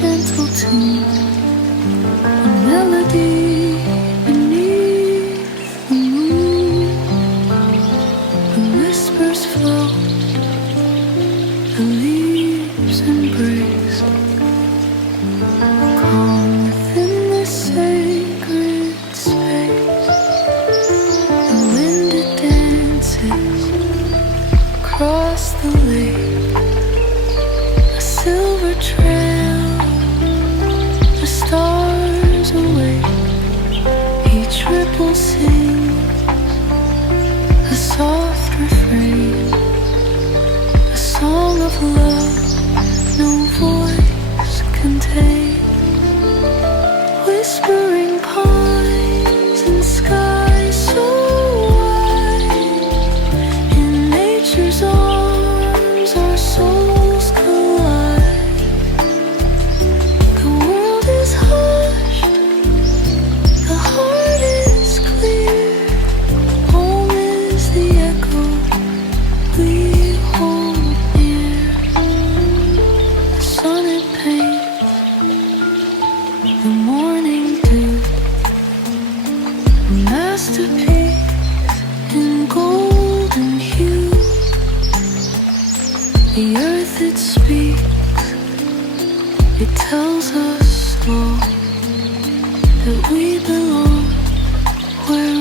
gentle tune, a melody beneath the moon. The whispers float, the leaves embrace, calm within the sacred space. The wind it dances across the lake, a silver trail, the stars awake. Each ripple sings a soft refrain, a song of love no voice contains. Whispering pines and skies so wide, in nature's arms our souls collide. The world is hushed, the heart is clear. Home is the echo we hold near. The sun it paints, the morning dew, a masterpiece in golden hue. The earth it speaks, it tells us all that we belong where